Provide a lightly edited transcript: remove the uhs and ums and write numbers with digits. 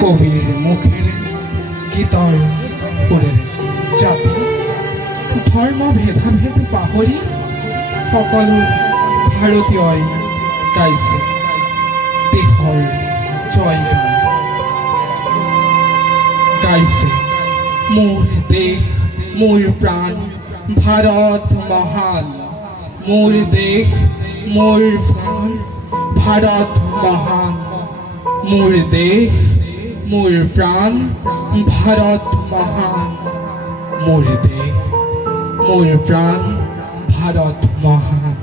কবিৰ মুখেৰ গীতৰ সুৰেৰে জাতি ধৰ্ম ভেদাভেদ পাহৰি সকলো ভাৰতীয়ই গাইছে দেশৰ জয়গান গাইছে মোৰ দেশ মোৰ প্ৰাণ ভাৰত মহান মোৰ দেশ মোৰ প্ৰাণ ভাৰত মহান মোৰ দেশ মোৰ প্ৰাণ ভাৰত মহান মোৰ দেশ মোৰ প্ৰাণ ভাৰত মহান